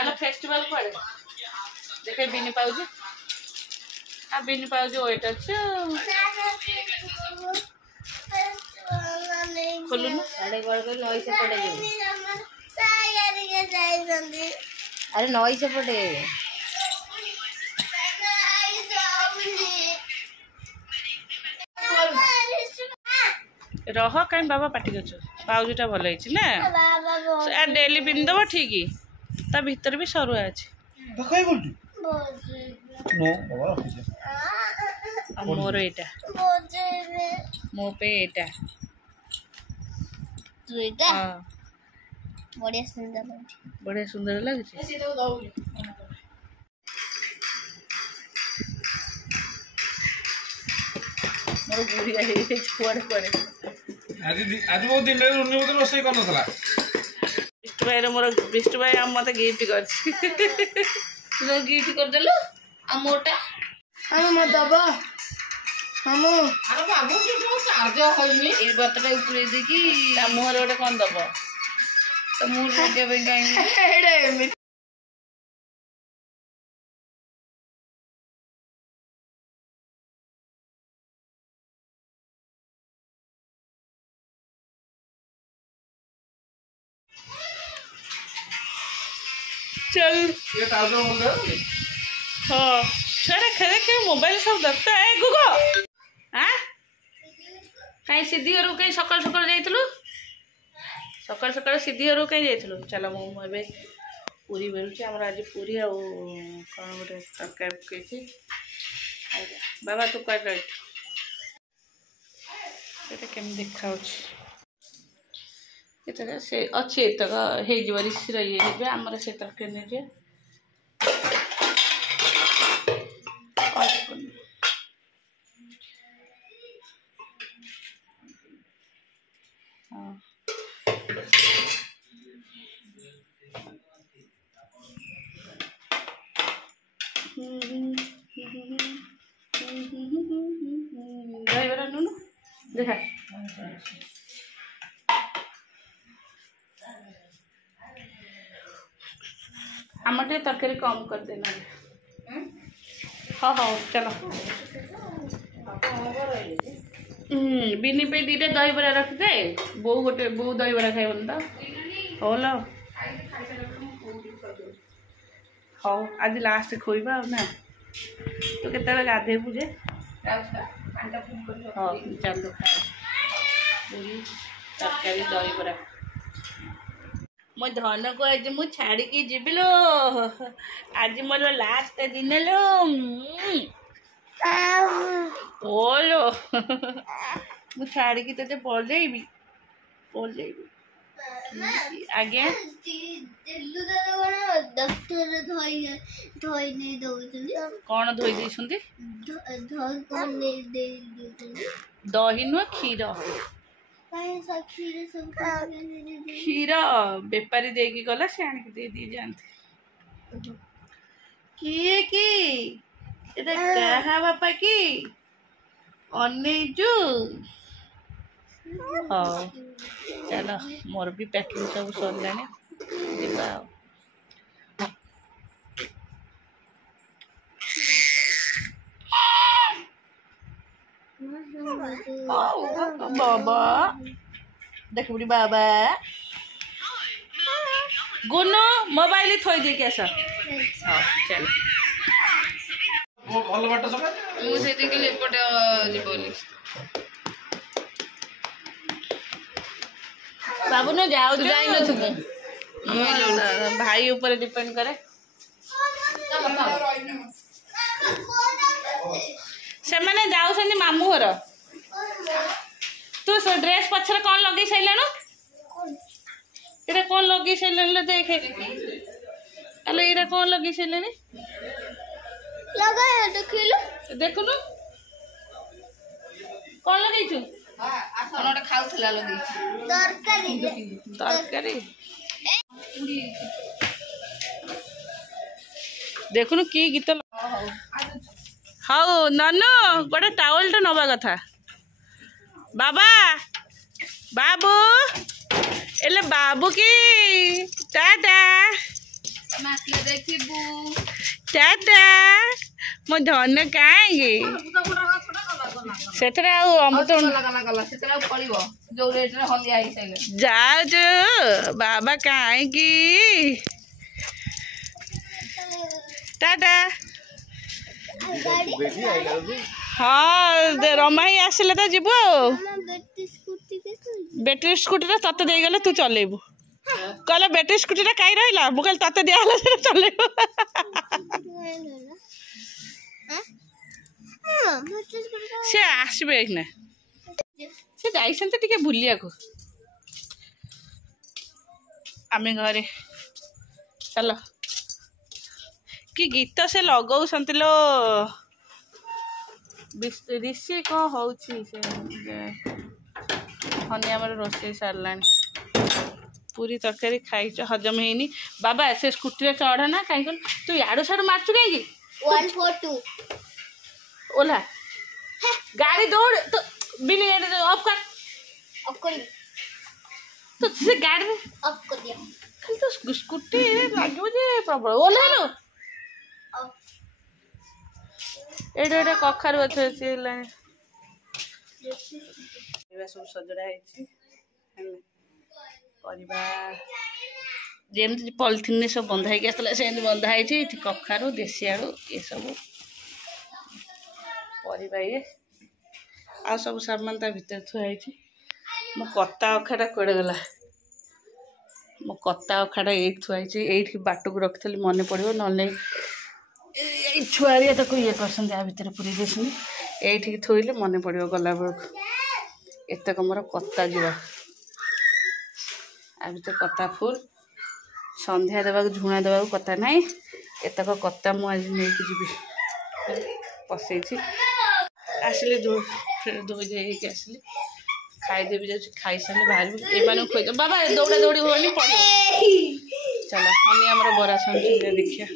आलो festival पड़े देखे बिनी पाउजी आ बिनी पाउजी wait अच्छे खोलू ना साढ़े गड़ के नई से पड़े अरे नई से पड़े रह कहीं बाबा पाटी कर पाउजीटा भल ना डेली पिंध दब ठीक ता भीतर भी सरुआ अच्छे मोर एटा मो पे एटा बढ़िया सुंदर लगे मोर बुढ़िया कुआड़े कुआड़े आज बहुत दिन मत रोषे कर विष्णु भाई मोर विष्णु भाई आम मत गिफ्ट कर गिफ्ट करदेलु आ मोटा हम मत दबा हम अरे बाबू की चार्ज होइनी ए बतटा ऊपर दे कि ता मुहर गोटे कोन दबो तो मुहर लगे पे काई एडे चल ये टाउन बोल रहे हाँ छुआ खेले के मोबाइल सब देखता है गुगो हाँ कहीं सीधी घर कहीं सकाल सकाल जाइलु सकाल सकाल सीधी घर कहीं जाइलु चल मुझे पूरी बेलुची आम आज पूरी आ कौन गोटे तरकारी पकई बाबा तू कह रही केम देखा से अच्छे तक हो रिसीर ये आमर से तरकारी नहीं दहीबरा नुनु देखा आम टे तरकारी कम कर देना हाँ हाँ चलो बिनी पे दीटा दही बरा रख दे बो गोटे बो दही बरा खाइबन तो हो लो हाँ आज लास्ट खोइबा ना तो केते गाधे बुझे हाँ चल पूरी तरकारी दही बरा मो धन को आज मु छाड़ी की जीबी लो आज मोर लास्ट दिन लो बोलो मु छाड़ी की ते पलैबी आज्ञा कौन धोई दे दही नुह क्षीर क्षीर बेपारी देगी गला से आनिक दे दी जाते किए की क्या बापा की अनेजु हाँ चलो मोर भी पैकिंग सब सरलानी बाबा देख बुढ़ी बाबा गुनु मोबाइल थोई दे कैसा हाँ चल भल बाट सब मुझे के लिए पटे जीवली बाबू न जाओ जाई न थु भाई ऊपर डिपेंड करे से माने जाऊ सनी मामू घर तू ड्रेस पछरे कौन लगे सैलानो एटा कौन लगे सैलान ले देखे अले एटा कौन लगे सैलानी लगा है देखिलो देखुनु कौन लगे छु हां कोनोटा खाउथला लगे तरकारी देखुनु की गीत हाउ ननु गोटे टावल टा नबा कथा बाबा बाबू एले बाबू की टाटा टाटा मो धन कहीं ସେଥିରେ ଆଉ ଅମୃତଭଣ୍ଡା ଯାଉଛୁ ବାବା କାହିଁକି टाटा ହଁ ରମାଇ ଆସିଲେ ତ ଯିବୁ ଆଉ ବ୍ୟାଟେରୀ ସ୍କୁଟିଟା ତତେ ଦେଇଗଲେ ତୁ ଚଲେଇବୁ କହିଲେ ବ୍ୟାଟେରୀ ସ୍କୁଟିଟା କାହିଁ ରହିଲା ମୁଁ କହିଲି ତତେ ଦିଆହେଲା ସେଟା ଚଲେଇବୁ ସେ ଆସିବେ ଏଇନା ସେ ଯାଇଛନ୍ତି ଟିକେ ବୁଲିବାକୁ ଆମେ ଘରେ ଚାଲ कि गीत से लगौଛନ୍ତି लो ऋषि कौन हूँ हनी आम रोसे सारा पूरी तरकारी खाई हजम है बाबा से स्कूटी चढ़ ना कहीं तू याड़ू साड़ू मारचु कहीं 142 ओला गाड़ी दौड़ तो बिल ऑफ कर तो से गाड़ी ऑफ कर दिया खाली तो स्कूटी लगे प्रबल ओला लो एडे एडे कखारु अच्छे सब सजड़ा है जमी पॉलिथिन सब बंधा से बंधा है कखारु देसी आलू ये सब परिबा ये आ सब सामान ता भीतर थुआई मो कत्ता अखाटा कड़े गला मो कत्ता अखाटा ये थुआई ये बाट को रखी मन पड़ो ना छुआरिया तक ये कर भितर पूरी देसी ये थोइले मन पड़ो गला बेलू एतक मोर कत्ता जुआ आ भीतर कत्ता फुल संध्या देवा झुणा देवा कत्ता ना एतक कत्ता मुझे नहीं जी पसई आसिले धोई जाइए आसिले खाईदेवी जा खाई सारे बाहर ये खोद बाबा दौड़ा दौड़ी होनी पड़ो चलो हनी आम बरा समझ देखिए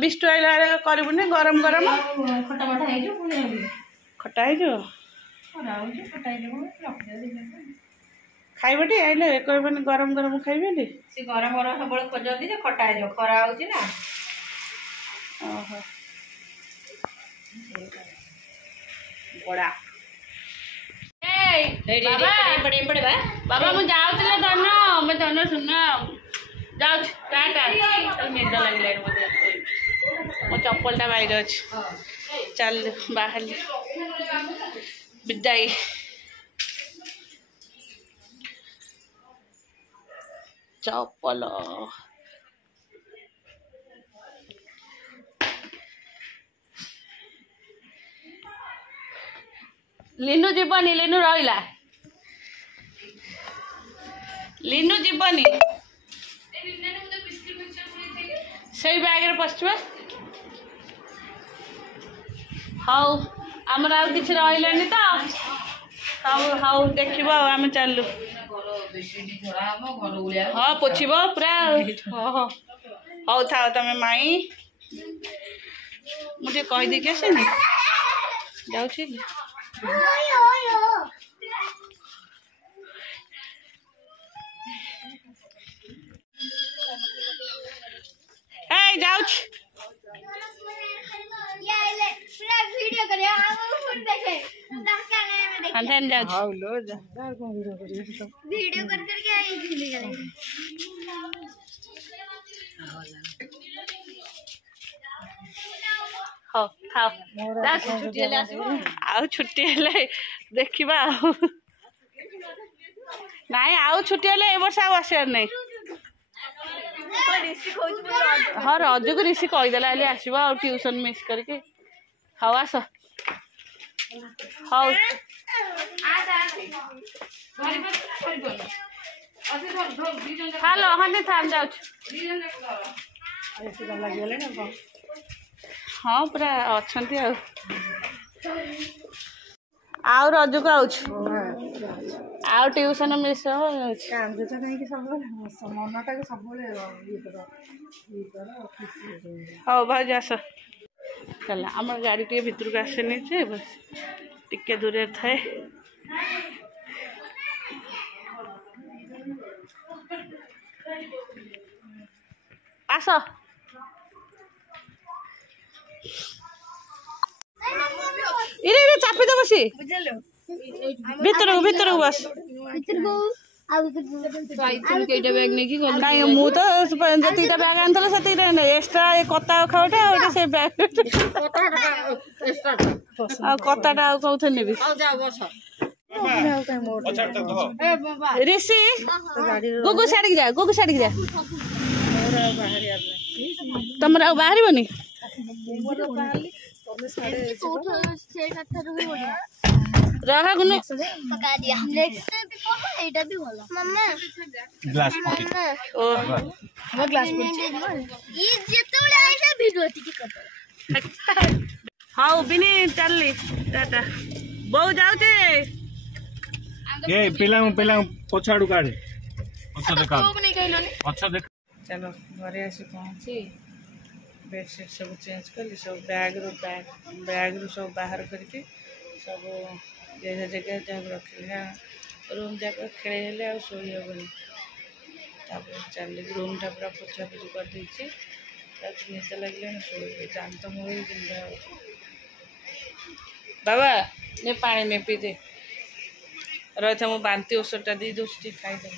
बिष्टु आइला करूनी गरम गरम खटा खाइबे आइले कहबे गरम गरम खाइबे से गरम गरम सब खोजती खटा खरा होची ना ओहो बड़ा बाबा मुझे जाऊँ धन मैं धन सुन जाऊँ निद लगे मो चप्पलटा बाहर अच्छे चल बाहर विदाई चप्पल लिनु जीवनी लिनु रहिला लिनु जीवनी से बैग पशुआ हाउ आमर आ कि रही तो हाउ हाउ देख आम चलु हाँ पोछब पूरा हौ था तुम माई मुझे कहीदे कि आसे जाऊँ जाऊँ वीडियो कर करके आई झूले करेंगे हाँ हाँ छुट्टी देखा नाई आउ छुट्टी ए वर्ष आसबार नहीं हाँ रज को ऋषि कहीदेला आसब आ ट्यूशन मिस करके हाँ आस हाँ हेलो हाँ था जाऊँ हाँ पूरा अच्छा आउ रज को आउ ट्यूशन मिस हाँ भाई आस चल आम गाड़ी टे भितर को आसेनी टे दूर थाए आस इरे इरे चापी दे बसी भीतर भीतर बस काई मु तो जतिटा बैग आनथला सेतिटा एक्स्ट्रा कता खावटे आ से बैग आ कताटा आ कौथे नेबी ऋषि गुगु साड़ी जा तमरा बाहर बनी रहा गुनु पका दिया नेक्स्ट भी पका एटा भी होला मम्मा ग्लास मम्मा ओ वो ग्लास ये जेतुले आइसा वीडियो टिक कर हाउ बिनी चलली टाटा बहु जाउते ए पिला पछाडू काढे पछ देखा नहीं कहलो ने पछ देख चलो घरे आसी पहुंची बेडशीट सब चेंज कली सब बैग रू सब बाहर करके सब जगह जगह जहाँ रखिले रूम जाक खेले आ शोई हेबनी चल रूम टा पूरा पोछा पोछी कर देछि निद लगे शोई दान तो मोर बिंधा बाबा ने पानी ने पी दे रही था मु बांती औषधटा दी दूसरी खाई दे